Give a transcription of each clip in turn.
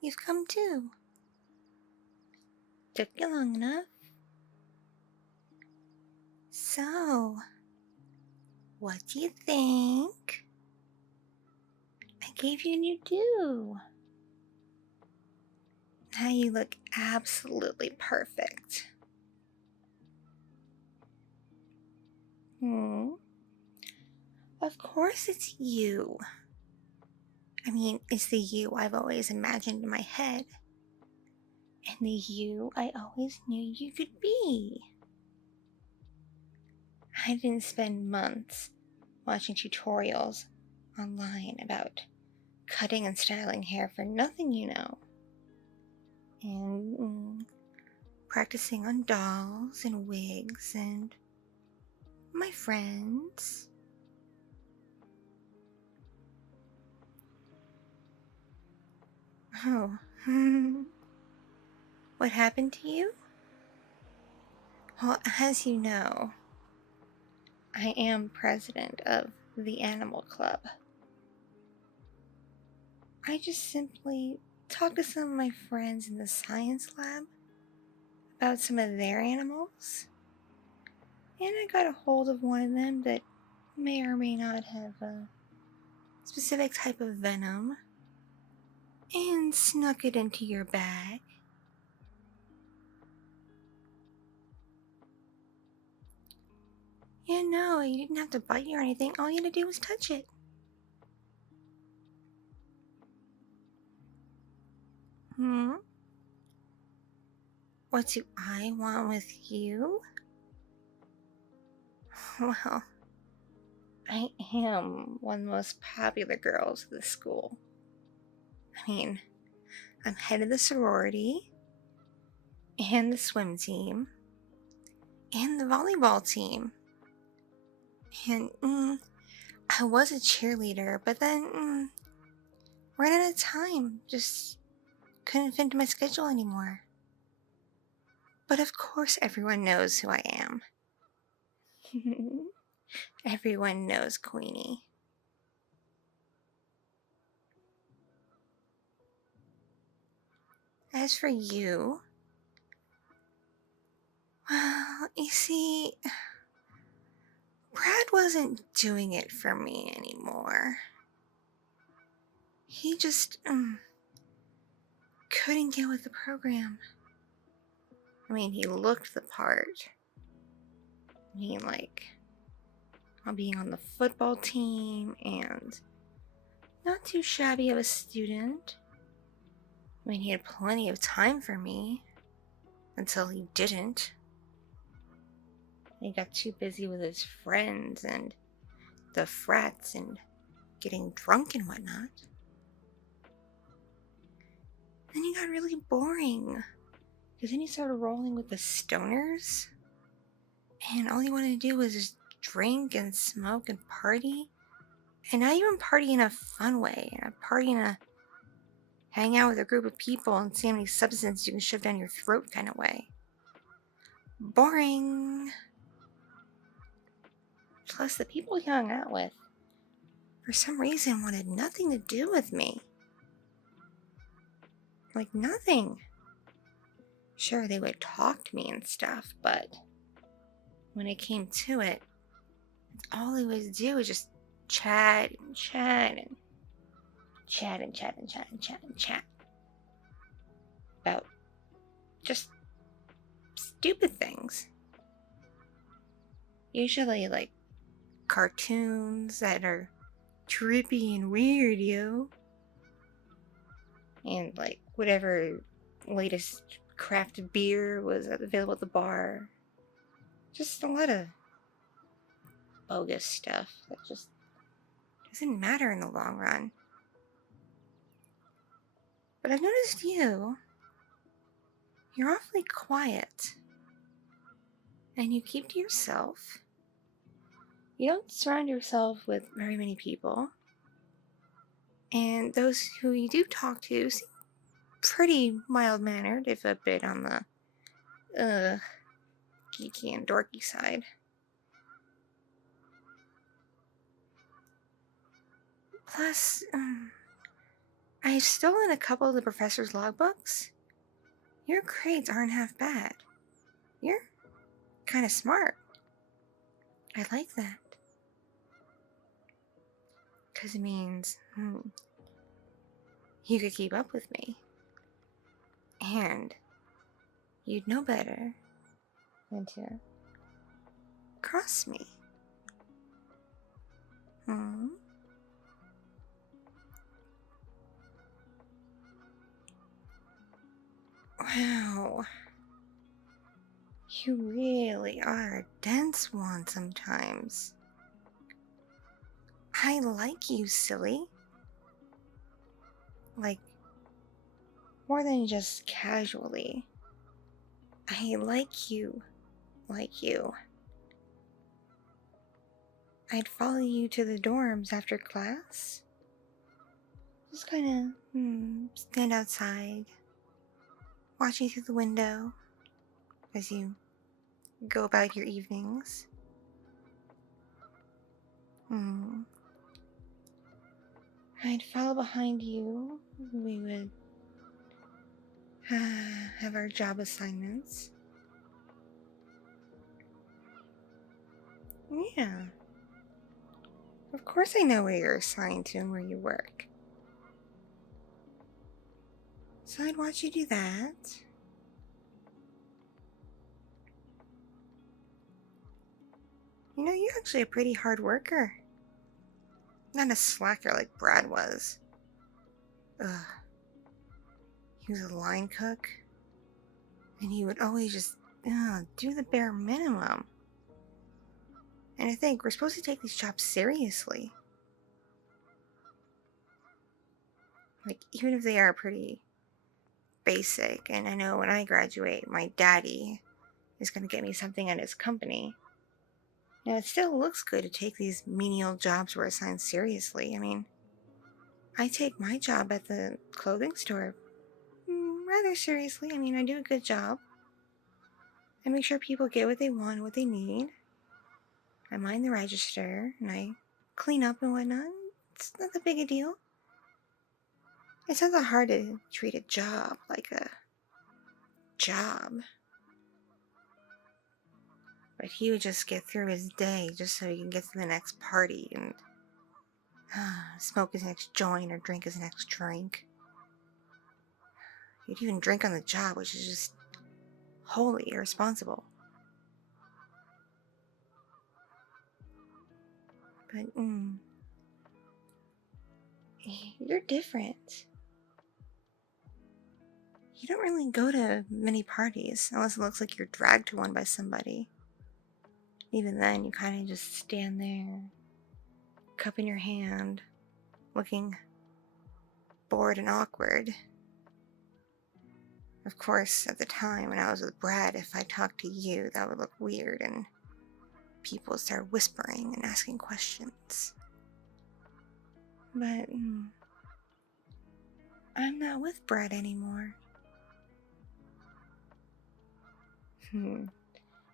You've come too. Took you long enough. So, what do you think? I gave you a new do. Now you look absolutely perfect. Of course it's you. I mean, it's the you I've always imagined in my head. And the you I always knew you could be. I didn't spend months watching tutorials online about cutting and styling hair for nothing, you know. And practicing on dolls and wigs and my friends. Oh, what happened to you? Well, as you know, I am president of the Animal Club. I just simply talked to some of my friends in the science lab about some of their animals, and I got a hold of one of them that may or may not have a specific type of venom, and snuck it into your bag. Yeah, no, you didn't have to bite you or anything. All you had to do was touch it. What do I want with you? Well, I am one of the most popular girls of the school. I mean, I'm head of the sorority, and the swim team, and the volleyball team. And I was a cheerleader, but then ran out of time. Just couldn't fit into my schedule anymore. But of course everyone knows who I am. Everyone knows Queenie. As for you, well, you see, Brad wasn't doing it for me anymore. He just couldn't get with the program. I mean, he looked the part. I mean, like, being on the football team and not too shabby of a student. I mean, he had plenty of time for me until he didn't. He got too busy with his friends and the frats and getting drunk and whatnot. Then he got really boring, because then he started rolling with the stoners, and all he wanted to do was just drink and smoke and party, and not even party in a fun way, and a party in a hang out with a group of people and see how many substances you can shove down your throat kind of way. Boring. Plus, the people he hung out with, for some reason, wanted nothing to do with me. Like, nothing. Sure, they would talk to me and stuff, but when it came to it, all they would do was just chat and chat and chat and chat and chat and chat and chat about just stupid things. Usually, like, cartoons that are trippy and weird, yo. And, like, whatever latest craft beer was available at the bar. Just a lot of bogus stuff that just doesn't matter in the long run. But I've noticed you're awfully quiet. And you keep to yourself. You don't surround yourself with very many people. And those who you do talk to seem pretty mild-mannered, if a bit on the geeky and dorky side. Plus, I've stolen a couple of the professor's logbooks. Your grades aren't half bad. You're kind of smart. I like that. Because it means, you could keep up with me. And you'd know better than to cross me. Wow. You really are a dense one sometimes. I like you, silly. Like, more than just casually. I like you. Like you. I'd follow you to the dorms after class. Just kind of stand outside, watching through the window as you go about your evenings. I'd follow behind you. We would have our job assignments. Yeah. Of course I know where you're assigned to and where you work. So I'd watch you do that. You know, you're actually a pretty hard worker. Not a slacker like Brad was. Ugh. He was a line cook. And he would always just do the bare minimum. And I think we're supposed to take these jobs seriously. Like, even if they are pretty basic. And I know when I graduate, my daddy is going to get me something at his company. Now, it still looks good to take these menial jobs we're assigned seriously. I mean, I take my job at the clothing store rather seriously. I mean, I do a good job. I make sure people get what they want, what they need. I mind the register, and I clean up and whatnot. It's not that big a deal. It's not that hard to treat a job like a job. But he would just get through his day just so he can get to the next party and smoke his next joint or drink his next drink. He'd even drink on the job, which is just wholly irresponsible. But, you're different. You don't really go to many parties unless it looks like you're dragged to one by somebody. Even then, you kind of just stand there, cup in your hand, looking bored and awkward. Of course, at the time when I was with Brad, if I talked to you, that would look weird and people would start whispering and asking questions. But I'm not with Brad anymore.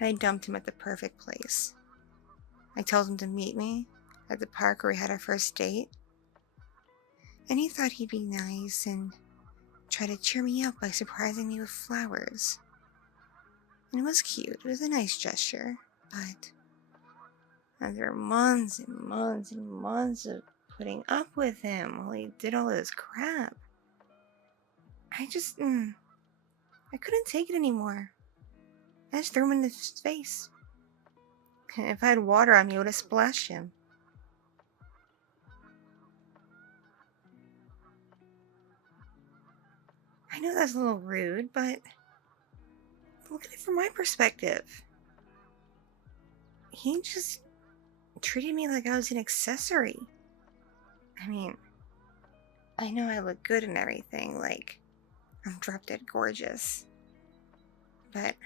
I dumped him at the perfect place. I told him to meet me at the park where we had our first date. And he thought he'd be nice and try to cheer me up by surprising me with flowers. And it was cute. It was a nice gesture. But after months and months and months of putting up with him while he did all this crap, I just, I couldn't take it anymore. I just threw him in his face. If I had water on me, I would have splashed him. I know that's a little rude, but look at it from my perspective. He just treated me like I was an accessory. I mean, I know I look good and everything, like I'm drop dead gorgeous. But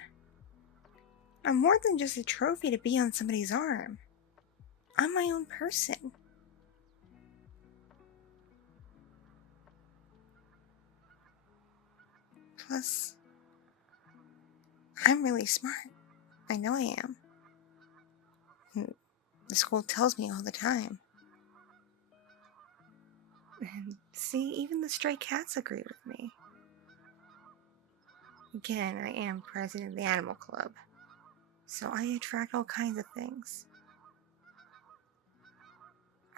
I'm more than just a trophy to be on somebody's arm. I'm my own person. Plus, I'm really smart. I know I am. The school tells me all the time. And see, even the stray cats agree with me. Again, I am president of the animal club, so I attract all kinds of things.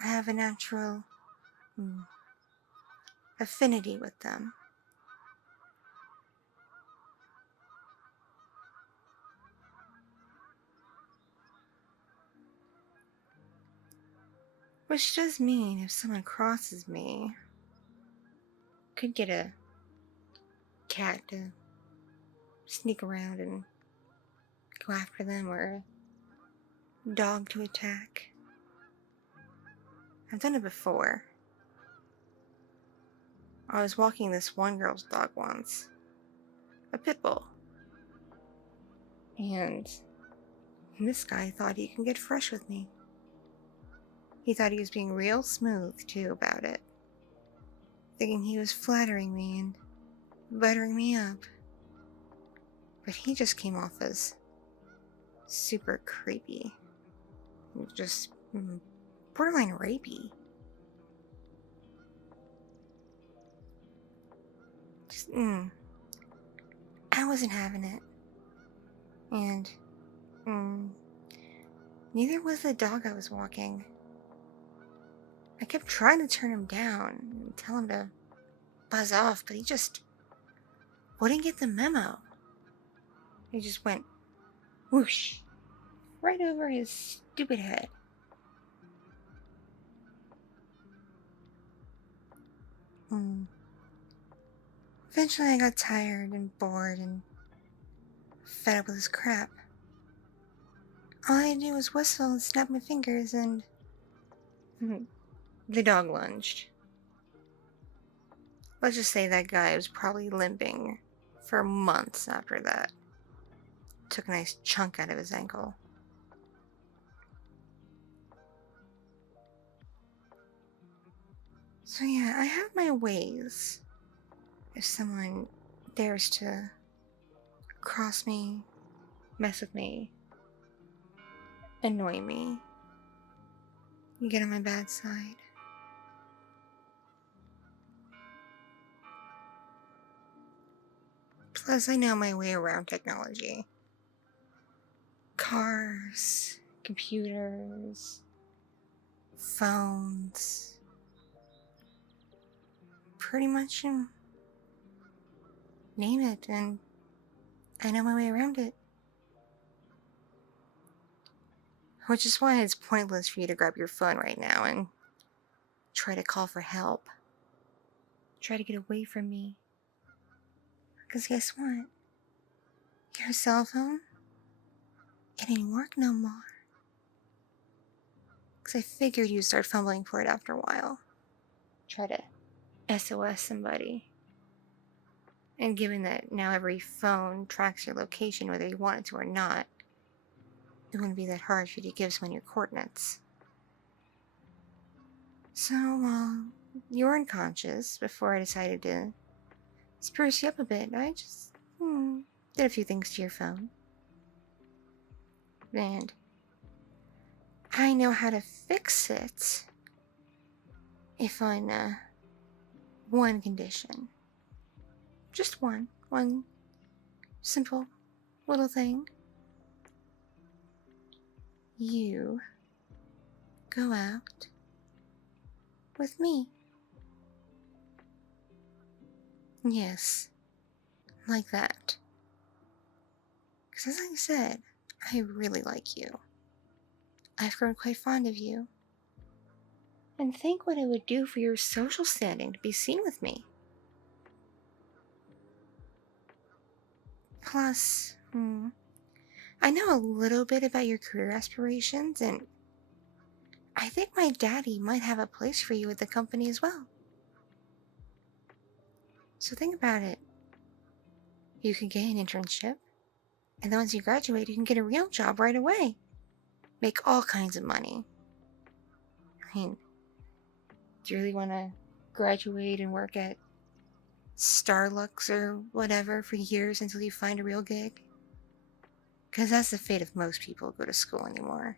I have a natural affinity with them. Which does mean if someone crosses me, could get a cat to sneak around and go after them, or a dog to attack. I've done it before. I was walking this one girl's dog once, a pit bull, and this guy thought he could get fresh with me. He thought he was being real smooth, too, about it, thinking he was flattering me and buttering me up. But he just came off as super creepy. Just borderline rapey. Just, I wasn't having it. And, neither was the dog I was walking. I kept trying to turn him down and tell him to buzz off, but he just wouldn't get the memo. He just went whoosh right over his stupid head. Eventually I got tired and bored and fed up with his crap. All I had to do was whistle and snap my fingers and the dog lunged. Let's just say that guy was probably limping for months after that. Took a nice chunk out of his ankle. So yeah, I have my ways. If someone dares to cross me, mess with me, annoy me, you get on my bad side. Plus, I know my way around technology. Cars, computers, phones. Pretty much, name it, and I know my way around it. Which is why it's pointless for you to grab your phone right now and try to call for help. Try to get away from me. Because guess what? Your cell phone, it ain't work no more. Because I figured you'd start fumbling for it after a while. Try to SOS somebody. And given that now every phone tracks your location whether you want it to or not, it wouldn't be that hard for you to give someone your coordinates. So, you were unconscious before I decided to spruce you up a bit. I just did a few things to your phone. And I know how to fix it if on one condition. Just one simple little thing. You go out with me. Yes, like that. Because as I said, I really like you. I've grown quite fond of you. And think what it would do for your social standing to be seen with me. Plus, I know a little bit about your career aspirations, and I think my daddy might have a place for you at the company as well. So think about it. You could get an internship, and then once you graduate, you can get a real job right away. Make all kinds of money. I mean, do you really want to graduate and work at Starlux or whatever for years until you find a real gig? Because that's the fate of most people who go to school anymore.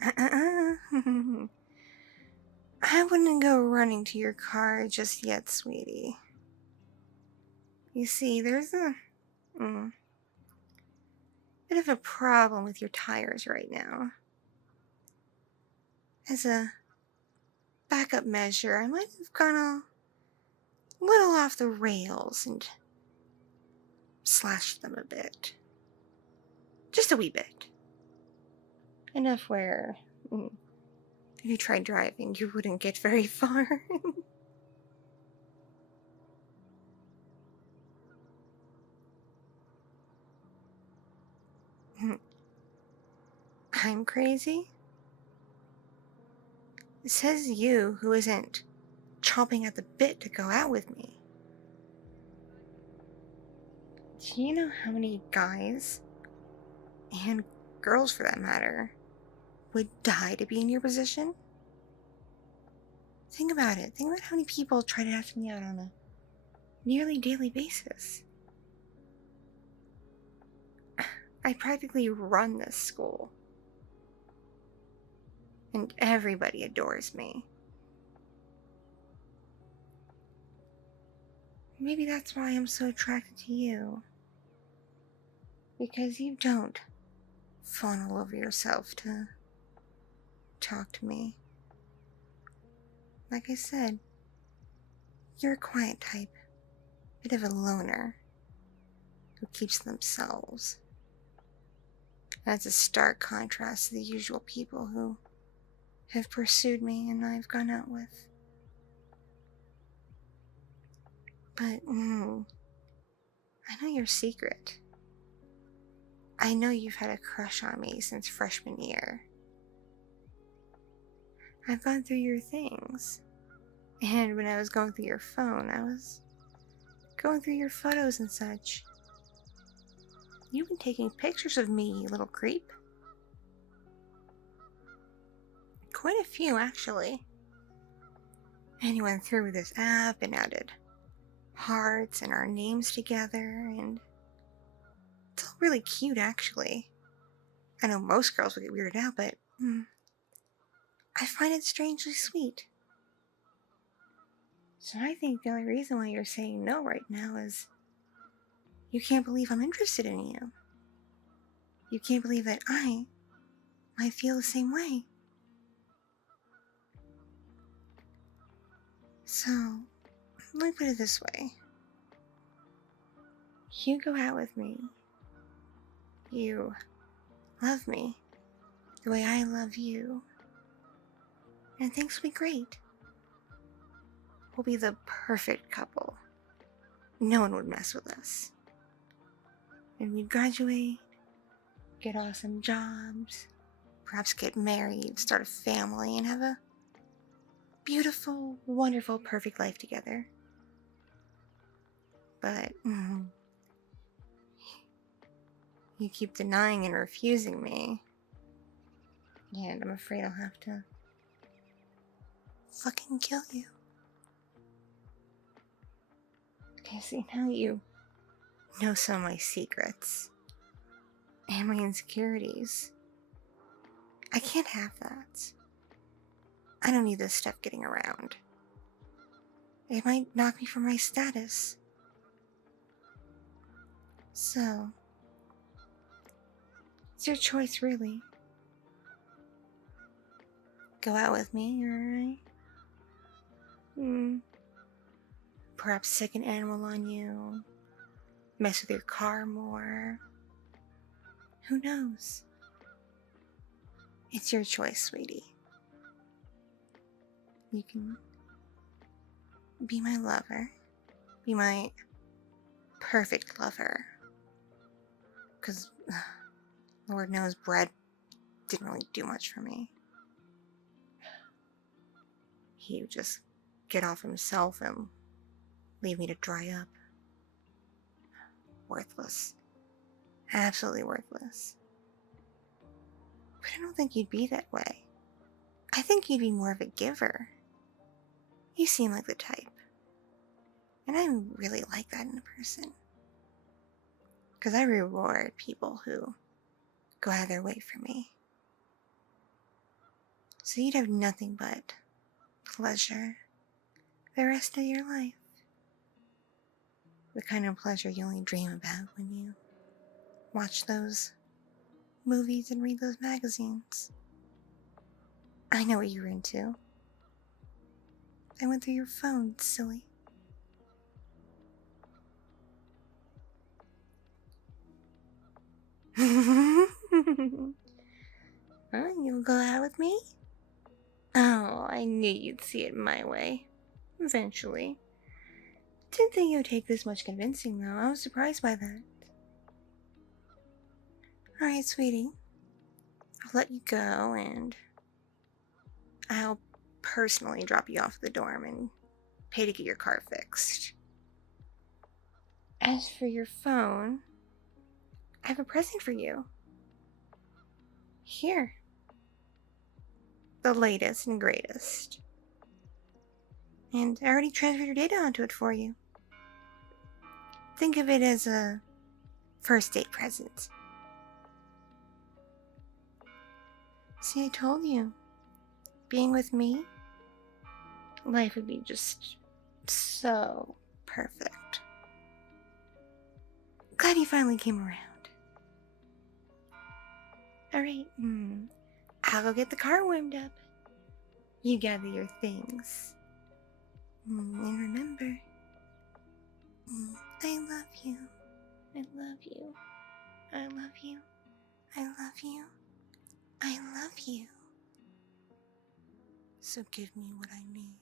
I wouldn't go running to your car just yet, sweetie. You see, there's a bit of a problem with your tires right now. As a backup measure, I might have gone a little off the rails and slashed them a bit. Just a wee bit. Enough where, if you tried driving, you wouldn't get very far. I'm crazy? It says you who isn't chomping at the bit to go out with me. Do you know how many guys, and girls for that matter, would die to be in your position? Think about it. Think about how many people try to ask me out on a nearly daily basis. I practically run this school. And everybody adores me. Maybe that's why I'm so attracted to you. Because you don't fawn all over yourself to talk to me. Like I said, you're a quiet type. Bit of a loner. Who keeps to themselves. That's a stark contrast to the usual people who have pursued me and I've gone out with. But, I know your secret. I know you've had a crush on me since freshman year. I've gone through your things. And when I was going through your phone, I was going through your photos and such. You've been taking pictures of me, you little creep. Quite a few, actually. And you went through this app and added hearts and our names together, and it's all really cute, actually. I know most girls would get weirded out, but I find it strangely sweet. So I think the only reason why you're saying no right now is you can't believe I'm interested in you. You can't believe that I might feel the same way. So, let me put it this way. You go out with me. You love me the way I love you. And things will be great. We'll be the perfect couple. No one would mess with us. And we'd graduate, get awesome jobs, perhaps get married, start a family, and have a beautiful, wonderful, perfect life together. But you keep denying and refusing me. And I'm afraid I'll have to fucking kill you. Okay, see, now you know some of my secrets. And my insecurities. I can't have that. I don't need this stuff getting around. It might knock me from my status. So, it's your choice, really. Go out with me, alright? Perhaps sick an animal on you. Mess with your car more. Who knows? It's your choice, sweetie. You can be my lover. Be my perfect lover. Because, Lord knows, bread didn't really do much for me. He would just get off himself and leave me to dry up. Worthless. Absolutely worthless. But I don't think you'd be that way. I think you'd be more of a giver. You seem like the type. And I really like that in a person. Because I reward people who go out of their way for me. So you'd have nothing but pleasure the rest of your life. The kind of pleasure you only dream about when you watch those movies and read those magazines. I know what you're into. I went through your phone, silly. Huh? You'll go out with me? Oh, I knew you'd see it my way. Eventually. Didn't think it would take this much convincing, though. I was surprised by that. Alright, sweetie. I'll let you go, and I'll personally drop you off at the dorm and pay to get your car fixed. As for your phone, I have a present for you. Here. The latest and greatest. And I already transferred your data onto it for you. Think of it as a first date present. See, I told you. Being with me, life would be just so perfect. Glad you finally came around. Alright, I'll go get the car warmed up. You gather your things. And remember, I love you. I love you. I love you. I love you. I love you. So give me what I need.